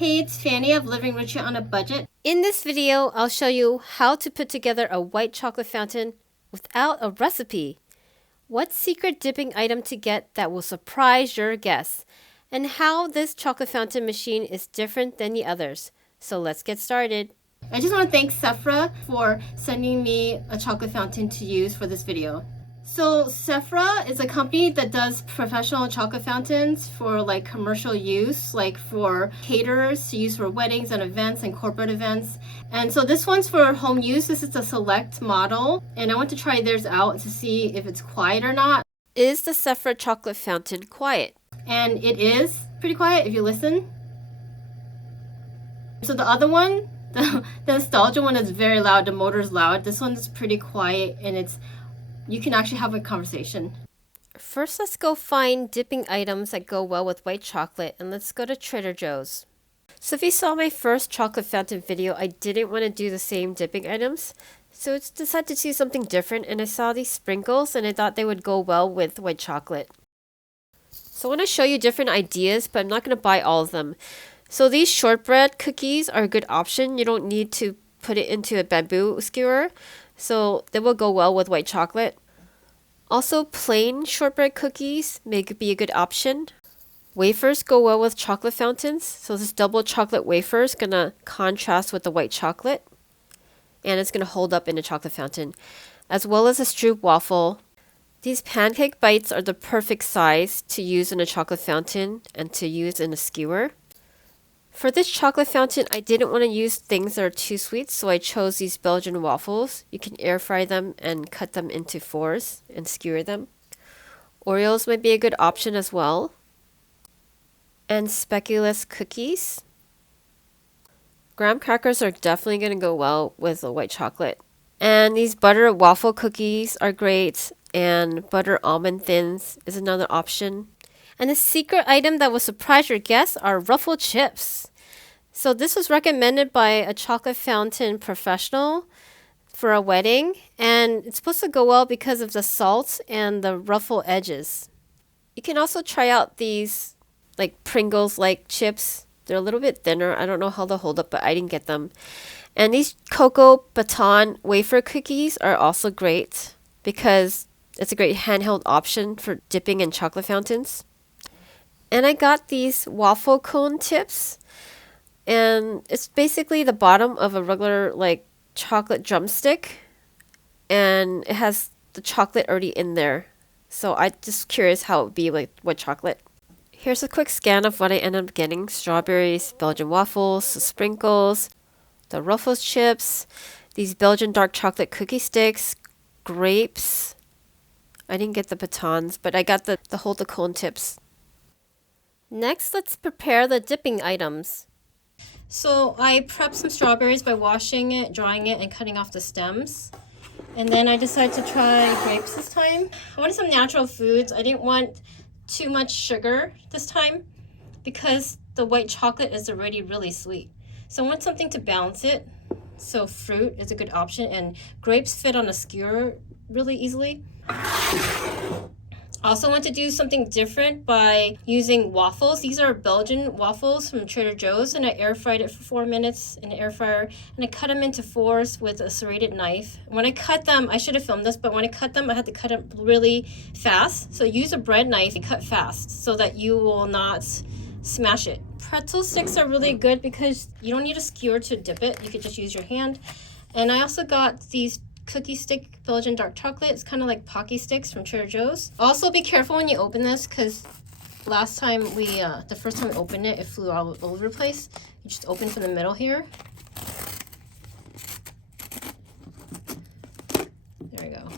Hey, it's Fanny of Living Richer on a Budget. In this video, I'll show you how to put together a white chocolate fountain without a recipe. What secret dipping item to get that will surprise your guests, and how this chocolate fountain machine is different than the others. So let's get started. I just want to thank Sephra for sending me a chocolate fountain to use for this video. So Sephra is a company that does professional chocolate fountains for like commercial use, like for caterers to use for weddings and events and corporate events. And so this one's for home use. This is a select model, and I want to try theirs out to see if it's quiet or not. Is the Sephra chocolate fountain quiet? And it is pretty quiet if you listen. So the other one, the nostalgia one, is very loud. The motor's loud. This one's pretty quiet, and you can actually have a conversation. First, let's go find dipping items that go well with white chocolate, and let's go to Trader Joe's. So if you saw my first chocolate fountain video, I didn't want to do the same dipping items. So I decided to do something different, and I saw these sprinkles and I thought they would go well with white chocolate. So I want to show you different ideas, but I'm not going to buy all of them. So these shortbread cookies are a good option. You don't need to put it into a bamboo skewer, so they will go well with white chocolate. Also, plain shortbread cookies may be a good option. Wafers go well with chocolate fountains, so this double chocolate wafer is going to contrast with the white chocolate, and it's going to hold up in a chocolate fountain, as well as a stroop waffle. These pancake bites are the perfect size to use in a chocolate fountain and to use in a skewer. For this chocolate fountain, I didn't want to use things that are too sweet, so I chose these Belgian waffles. You can air fry them and cut them into fours and skewer them. Oreos might be a good option as well. And speculoos cookies. Graham crackers are definitely going to go well with the white chocolate. And these butter waffle cookies are great, and butter almond thins is another option. And the secret item that will surprise your guests are ruffled chips. So this was recommended by a chocolate fountain professional for a wedding, and it's supposed to go well because of the salt and the ruffle edges. You can also try out these like Pringles-like chips. They're a little bit thinner. I don't know how they'll hold up, but I didn't get them. And these cocoa baton wafer cookies are also great because it's a great handheld option for dipping in chocolate fountains. And I got these waffle cone tips, and it's basically the bottom of a regular like chocolate drumstick, and it has the chocolate already in there. So I'm just curious how it would be like with chocolate. Here's a quick scan of what I ended up getting: strawberries, Belgian waffles, the sprinkles, the Ruffles chips, these Belgian dark chocolate cookie sticks, grapes. I didn't get the batons, but I got the hold the cone tips. Next, let's prepare the dipping items. So I prepped some strawberries by washing it, drying it, and cutting off the stems. And then I decided to try grapes this time. I wanted some natural foods. I didn't want too much sugar this time because the white chocolate is already really sweet. So I want something to balance it. So fruit is a good option, and grapes fit on a skewer really easily. Also want to do something different by using waffles. These are Belgian waffles from Trader Joe's, and I air fried it for 4 minutes in the air fryer, and I cut them into fours with a serrated knife. When I cut them, I should have filmed this, but when I cut them, I had to cut them really fast. So use a bread knife and cut fast so that you will not smash it. Pretzel sticks are really good because you don't need a skewer to dip it. You could just use your hand. And I also got these cookie stick Belgian dark chocolate. It's kind of like Pocky sticks from Trader Joe's. Also be careful when you open this because last time the first time we opened it, it flew all over the place. You just open from the middle here. There we go.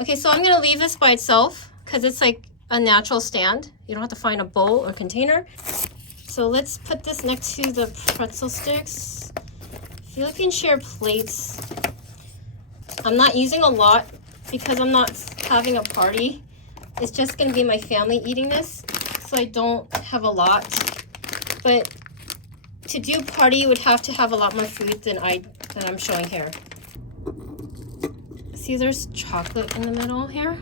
Okay, so I'm gonna leave this by itself because it's like a natural stand. You don't have to find a bowl or container. So let's put this next to the pretzel sticks. I feel like you can share plates. I'm not using a lot because I'm not having a party. It's just going to be my family eating this, so I don't have a lot. But to do party, you would have to have a lot more food than I'm showing here. See, there's chocolate in the middle here.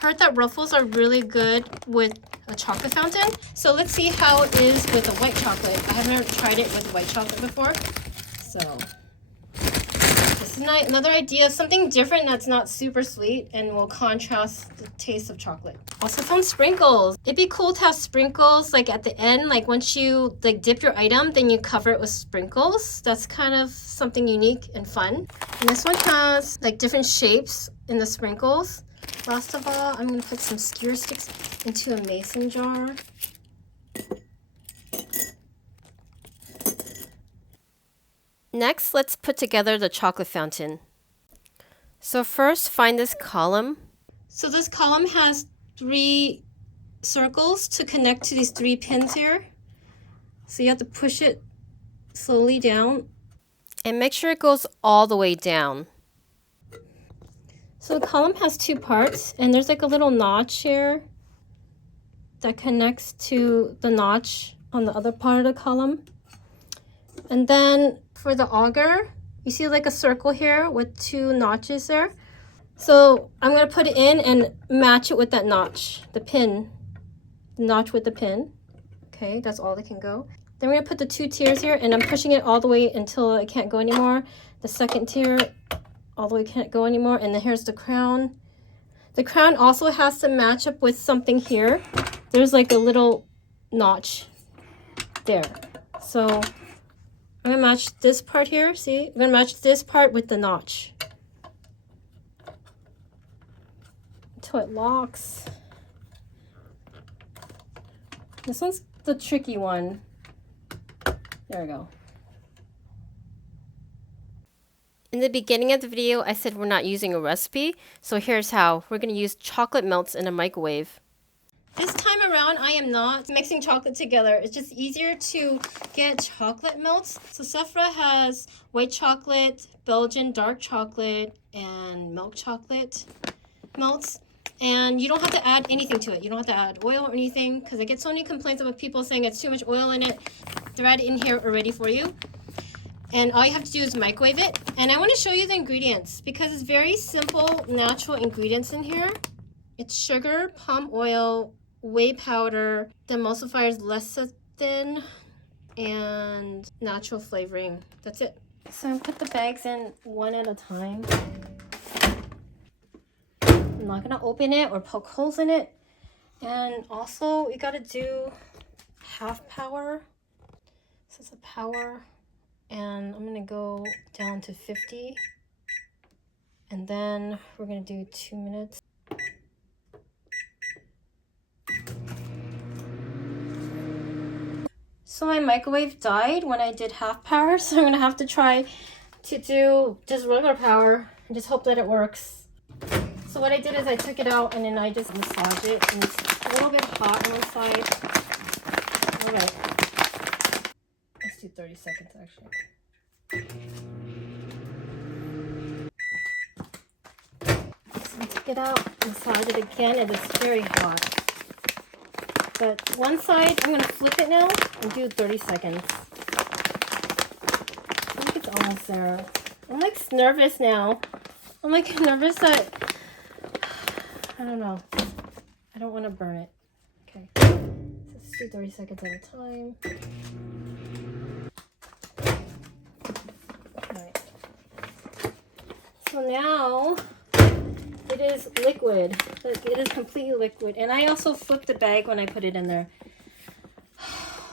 Heard that Ruffles are really good with a chocolate fountain. So let's see how it is with the white chocolate. I haven't tried it with white chocolate before. So this is another idea of something different that's not super sweet and will contrast the taste of chocolate. Also found sprinkles. It'd be cool to have sprinkles like at the end, like once you like dip your item, then you cover it with sprinkles. That's kind of something unique and fun. And this one has like different shapes in the sprinkles. Last of all, I'm gonna put some skewer sticks into a mason jar. Next, let's put together the chocolate fountain. So first, find this column. So this column has 3 circles to connect to these 3 pins here. So you have to push it slowly down. And make sure it goes all the way down. So the column has 2 parts, and there's like a little notch here that connects to the notch on the other part of the column. And then for the auger, you see like a circle here with 2 notches there. So I'm gonna put it in and match it with that notch, the pin, the notch with the pin. Okay, that's all that can go. Then we're gonna put the 2 tiers here, and I'm pushing it all the way until it can't go anymore. The second tier, all the way can't go anymore. And then here's the crown. The crown also has to match up with something here. There's like a little notch there. So I'm gonna match this part here. See, I'm gonna match this part with the notch until it locks. This one's the tricky one. There we go. In the beginning of the video, I said we're not using a recipe, so here's how. We're going to use chocolate melts in a microwave. This time around, I am not mixing chocolate together. It's just easier to get chocolate melts. So Sephra has white chocolate, Belgian dark chocolate, and milk chocolate melts. And you don't have to add anything to it. You don't have to add oil or anything, because I get so many complaints about people saying it's too much oil in it. They're added in here already for you. And all you have to do is microwave it. And I want to show you the ingredients because it's very simple, natural ingredients in here. It's sugar, palm oil, whey powder, the emulsifier is lecithin, and natural flavoring. That's it. So I'm put the bags in one at a time. I'm not gonna open it or poke holes in it. And also you gotta do half power. This is a power. And I'm gonna go down to 50. And then we're gonna do 2 minutes. So my microwave died when I did half power, so I'm gonna have to try to do just regular power and just hope that it works. So what I did is I took it out and then I just massage it, and it's a little bit hot on one side. All right. Let's do 30 seconds actually. So I took it out, massage it again, and it's very hot. But one side, I'm going to flip it now and do 30 seconds. I think it's almost there. I'm like nervous now. I'm like nervous that, I don't know. I don't want to burn it. Okay. So let's do 30 seconds at a time. Alright. So now it is liquid. It is completely liquid. And I also flipped the bag when I put it in there.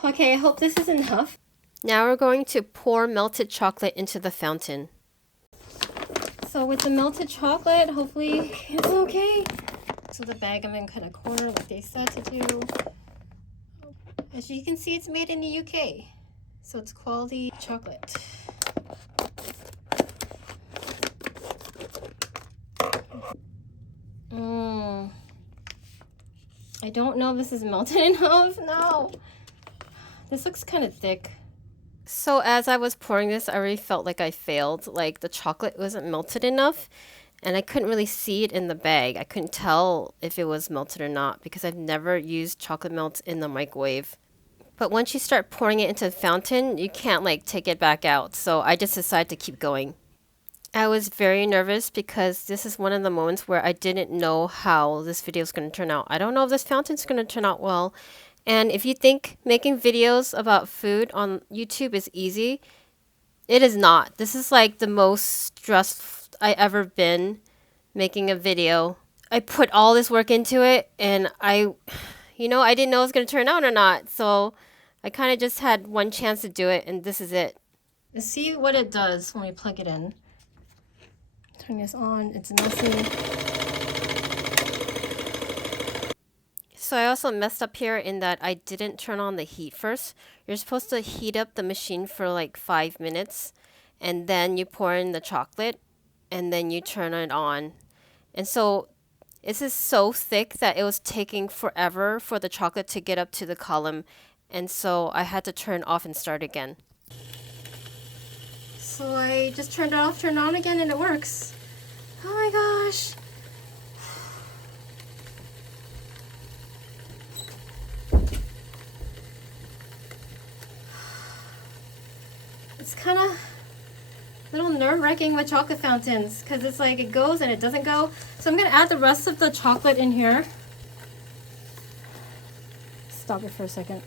Okay, I hope this is enough. Now we're going to pour melted chocolate into the fountain. So with the melted chocolate, hopefully it's okay. So the bag I'm going to cut a corner like they said to do. As you can see, it's made in the UK. So it's quality chocolate. I don't know if this is melted enough. No. This looks kind of thick. So as I was pouring this, I already felt like I failed. Like the chocolate wasn't melted enough, and I couldn't really see it in the bag. I couldn't tell if it was melted or not because I've never used chocolate melt in the microwave. But once you start pouring it into the fountain, you can't like take it back out. So I just decided to keep going. I was very nervous because this is one of the moments where I didn't know how this video is going to turn out. I don't know if this fountain's going to turn out well. And if you think making videos about food on YouTube is easy, it is not. This is like the most stressed I ever been making a video. I put all this work into it and I didn't know it was going to turn out or not. So I kind of just had one chance to do it and this is it. Let's see what it does when we plug it in. Turn this on. It's messy. So I also messed up here in that I didn't turn on the heat first. You're supposed to heat up the machine for like 5 minutes and then you pour in the chocolate and then you turn it on. And so this is so thick that it was taking forever for the chocolate to get up to the column. And so I had to turn off and start again. So I just turned it off, turned it on again, and it works. Oh my gosh. It's kind of a little nerve-wracking with chocolate fountains because it's like it goes and it doesn't go. So I'm going to add the rest of the chocolate in here. Stop it for a second.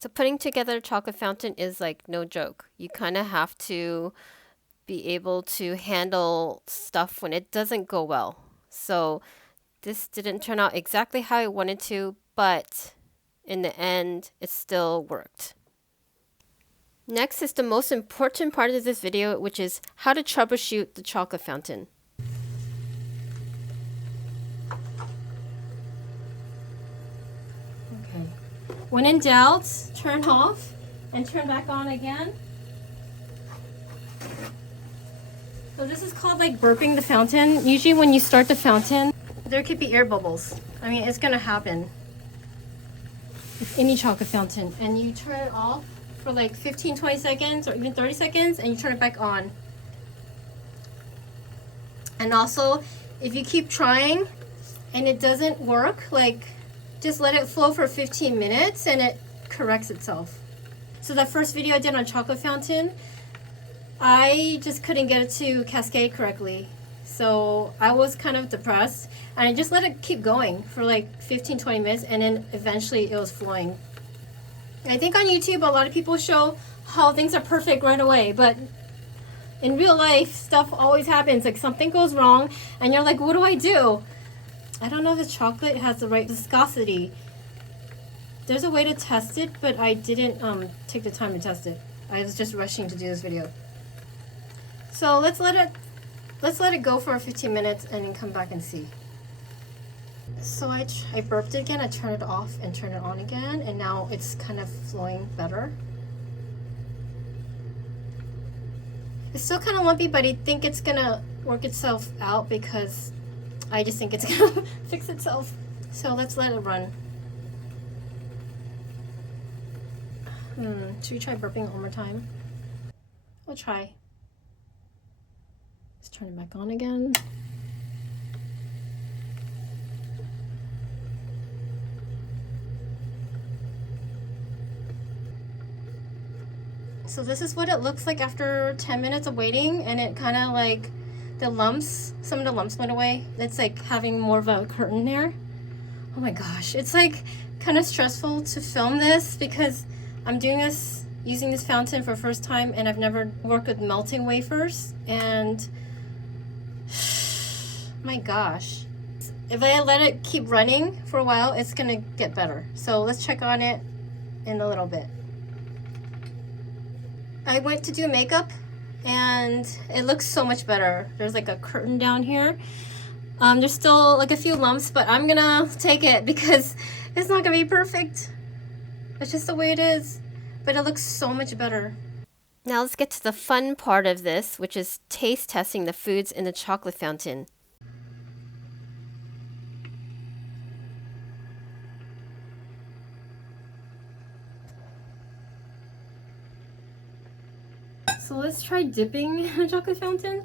So putting together a chocolate fountain is like no joke. You kind of have to be able to handle stuff when it doesn't go well. So this didn't turn out exactly how I wanted to, but in the end, it still worked. Next is the most important part of this video, which is how to troubleshoot the chocolate fountain. Okay. When in doubt, turn off and turn back on again. So this is called like burping the fountain. Usually when you start the fountain, there could be air bubbles. I mean, it's gonna happen with any chocolate fountain. And you turn it off for like 15, 20 seconds or even 30 seconds and you turn it back on. And also, if you keep trying and it doesn't work, like just let it flow for 15 minutes and it corrects itself. So that first video I did on chocolate fountain, I just couldn't get it to cascade correctly. So I was kind of depressed and I just let it keep going for like 15, 20 minutes and then eventually it was flowing. I think on YouTube a lot of people show how things are perfect right away, but in real life stuff always happens. Like something goes wrong and you're like, what do I do? I don't know if the chocolate has the right viscosity. There's a way to test it, but I didn't take the time to test it. I was just rushing to do this video. So let's let it go for 15 minutes and then come back and see. So I burped it again, I turned it off and turned it on again, and now it's kind of flowing better. It's still kind of lumpy, but I think it's gonna work itself out because I just think it's gonna fix itself. So let's let it run. Should we try burping one more time? We'll try. Let's turn it back on again. So this is what it looks like after 10 minutes of waiting, and it kind of like some of the lumps went away. It's like having more of a curtain there. Oh my gosh, it's like kind of stressful to film this because I'm doing this using this fountain for the first time and I've never worked with melting wafers, and my gosh. If I let it keep running for a while, it's gonna get better. So let's check on it in a little bit. I went to do makeup and it looks so much better. There's like a curtain down here. There's still like a few lumps, but I'm gonna take it because it's not gonna be perfect. It's just the way it is, but it looks so much better. Now let's get to the fun part of this, which is taste testing the foods in the chocolate fountain. So let's try dipping a chocolate fountain.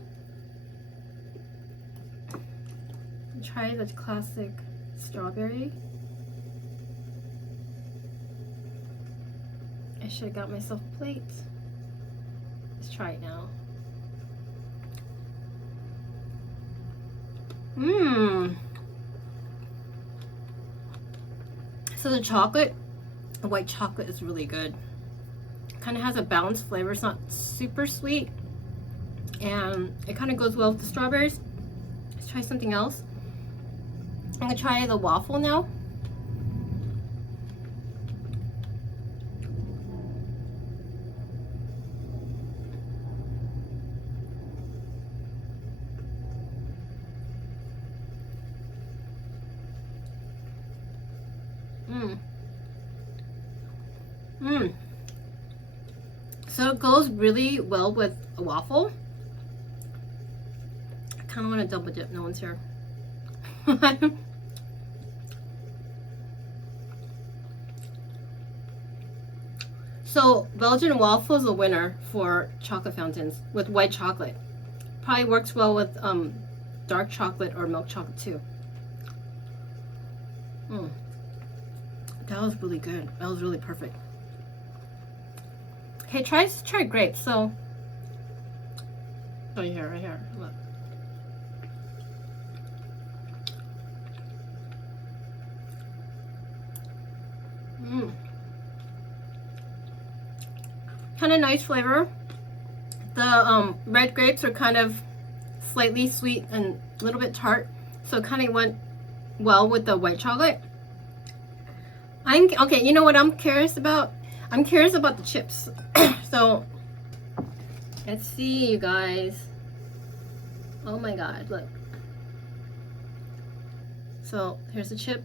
Try the classic strawberry. I should have got myself a plate. Let's try it now. Mmm. So the chocolate, the white chocolate is really good. Kind of has a balanced flavor. It's not super sweet, and it kind of goes well with the strawberries. Let's try something else. I'm gonna try the waffle now. Mmm. Mmm. So it goes really well with a waffle. I kind of want to double dip. No one's here. So Belgian waffle is a winner for chocolate fountains with white chocolate. Probably works well with dark chocolate or milk chocolate too. That was really good. That was really perfect. Okay, try grapes. So, right here, look. Kind of nice flavor. The red grapes are kind of slightly sweet and a little bit tart, so it kind of went well with the white chocolate. Okay. You know what I'm curious about? I'm curious about the chips. So let's see, you guys. Oh my god, look. So here's the chip.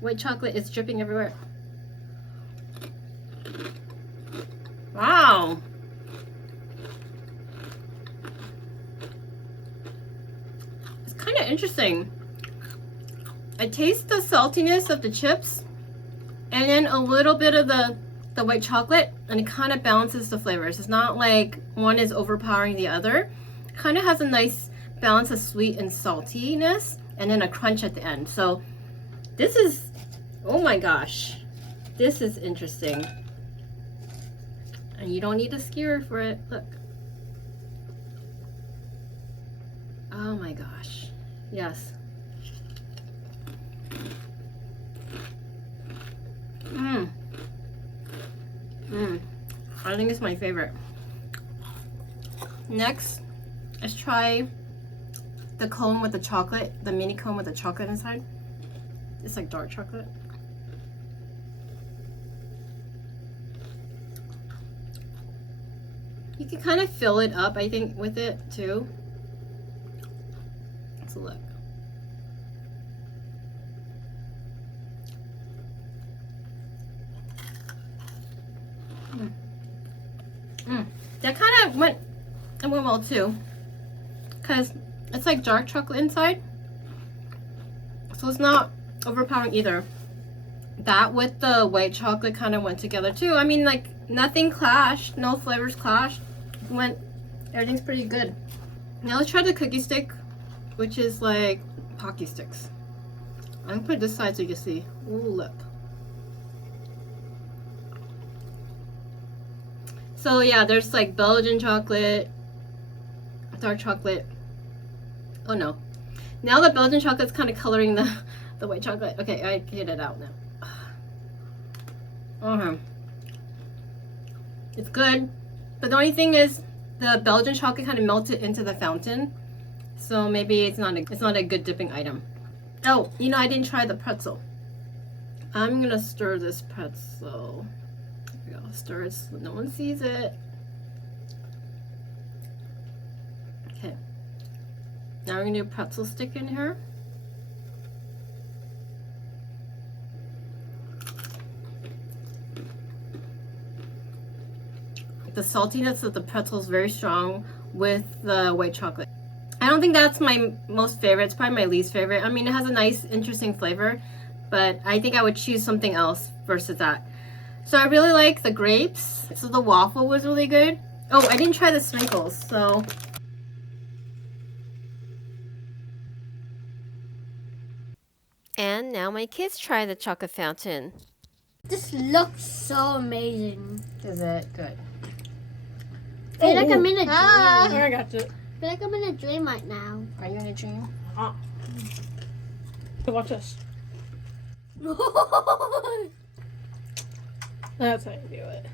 White chocolate is dripping everywhere. Wow. It's kind of interesting. I taste the saltiness of the chips and then a little bit of the white chocolate, and it kind of balances the flavors. It's not like one is overpowering the other. It kind of has a nice balance of sweet and saltiness and then a crunch at the end. So this is, oh my gosh, this is interesting. And you don't need a skewer for it. Look. Oh my gosh. Yes. I think it's my favorite. Next, let's try the cone with the chocolate, the mini cone with the chocolate inside. It's like dark chocolate. You can kind of fill it up, I think, with it too. Let's look. That kind of went well too, because it's like dark chocolate inside, so it's not overpowering either. That with the white chocolate kind of went together too. I mean, like, nothing clashed, no flavors clashed. Everything's pretty good. Now let's try the cookie stick, which is like Pocky sticks. I'm gonna put it this side so you can see. Ooh, look. So yeah, there's like Belgian chocolate, dark chocolate. Oh no. Now the Belgian chocolate's kind of coloring the white chocolate. Okay, I get it out now. It's good, but the only thing is the Belgian chocolate kind of melted into the fountain, so maybe it's not a good dipping item. Oh, you know, I didn't try the pretzel. I'm gonna stir this pretzel. Here we go. Stir it so no one sees it. Okay. Now we're gonna do a pretzel stick in here. The saltiness of the pretzel is very strong with the white chocolate. I don't think that's my most favorite. It's probably my least favorite. I mean, it has a nice, interesting flavor, but I think I would choose something else versus that. So I really like the grapes. So the waffle was really good. Oh, I didn't try the sprinkles, so. And now my kids try the chocolate fountain. This looks so amazing. Is it good? feel like I'm in a dream. Ah. I got it. I feel like I'm in a dream right now. Are you in a dream? Watch this. That's how you do it.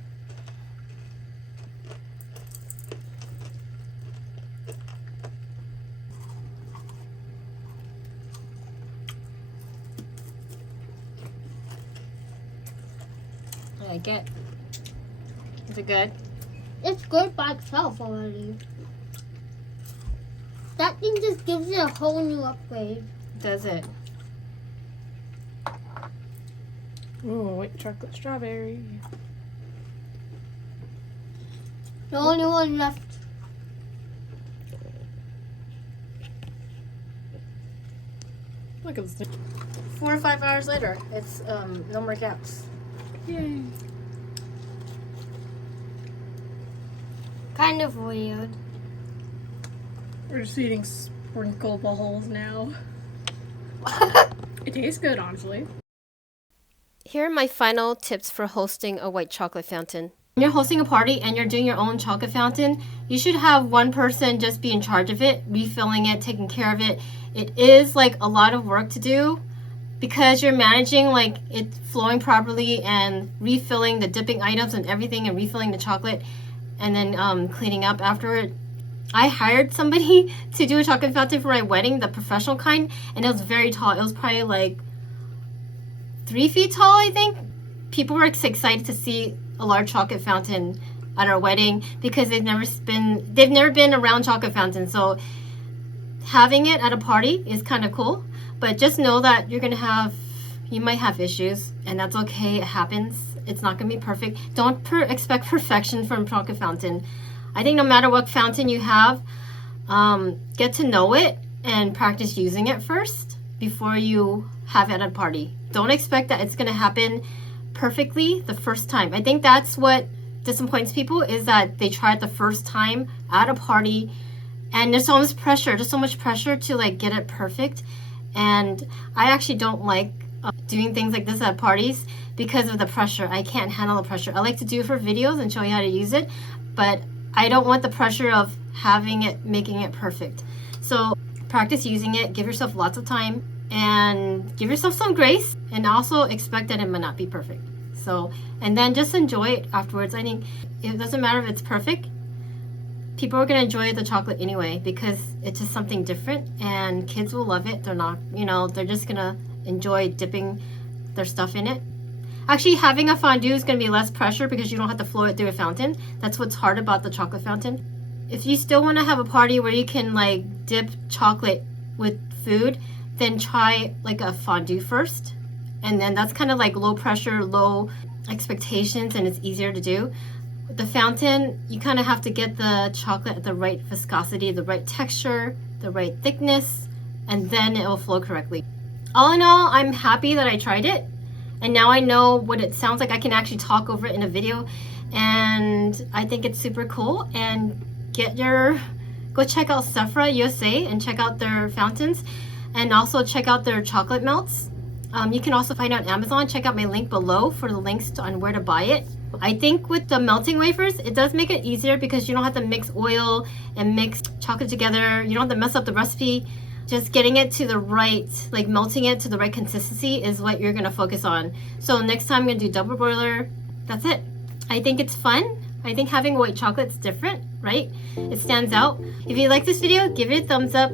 I like it. Is it good? It's good by itself already. That thing just gives it a whole new upgrade. Does it? Ooh, white chocolate strawberry. The only one left. Look at this thing. 4 or 5 hours later, it's no more gaps. Yay. Kind of weird. We're just eating sprinkle balls now. It tastes good, honestly. Here are my final tips for hosting a white chocolate fountain. When you're hosting a party and you're doing your own chocolate fountain, you should have one person just be in charge of it, refilling it, taking care of it. It is like a lot of work to do because you're managing like it flowing properly and refilling the dipping items and everything and refilling the chocolate and then cleaning up after it. I hired somebody to do a chocolate fountain for my wedding, the professional kind, and it was very tall. It was probably like 3 feet tall, I think. People were excited to see a large chocolate fountain at our wedding because they've never been around chocolate fountains. So having it at a party is kind of cool, but just know that you might have issues, and that's okay. It happens. It's not gonna be perfect. Don't expect perfection from a chocolate fountain. I think no matter what fountain you have, get to know it and practice using it first before you have it at a party. Don't expect that it's going to happen perfectly the first time. I think that's what disappoints people, is that they try it the first time at a party and there's so much pressure to like get it perfect. And I actually don't like doing things like this at parties because of the pressure. I can't handle the pressure. I like to do it for videos and show you how to use it, but I don't want the pressure of making it perfect. So practice using it, give yourself lots of time, and give yourself some grace, and also expect that it might not be perfect. So, and then just enjoy it afterwards. I think it doesn't matter if it's perfect. People are going to enjoy the chocolate anyway because it's just something different, and kids will love it. They're not, they're just going to enjoy dipping their stuff in it. Actually, having a fondue is going to be less pressure because you don't have to flow it through a fountain. That's what's hard about the chocolate fountain. If you still want to have a party where you can like dip chocolate with food, then try like a fondue first. And then that's kind of like low pressure, low expectations, and it's easier to do. With the fountain, you kind of have to get the chocolate at the right viscosity, the right texture, the right thickness, and then it will flow correctly. All in all, I'm happy that I tried it. And now I know what it sounds like. I can actually talk over it in a video, and I think it's super cool. And go check out Sephra USA and check out their fountains, and also check out their chocolate melts. You can also find it on Amazon. Check out my link below for the links on where to buy it. I think with the melting wafers, it does make it easier because you don't have to mix oil and mix chocolate together. You don't have to mess up the recipe. Just getting it to the right, like melting it to the right consistency is what you're gonna focus on. So next time I'm gonna do double boiler. That's it. I think it's fun. I think having white chocolate's different, right? It stands out. If you like this video, give it a thumbs up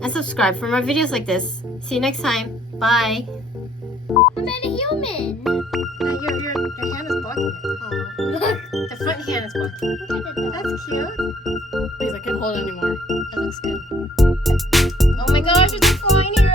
and subscribe for more videos like this. See you next time. Bye. I'm not a human. Your hand is blocking it. Oh. The front hand is blocking it. That's cute. Please, I can't hold it anymore. That looks good. Oh my gosh, it's flying here.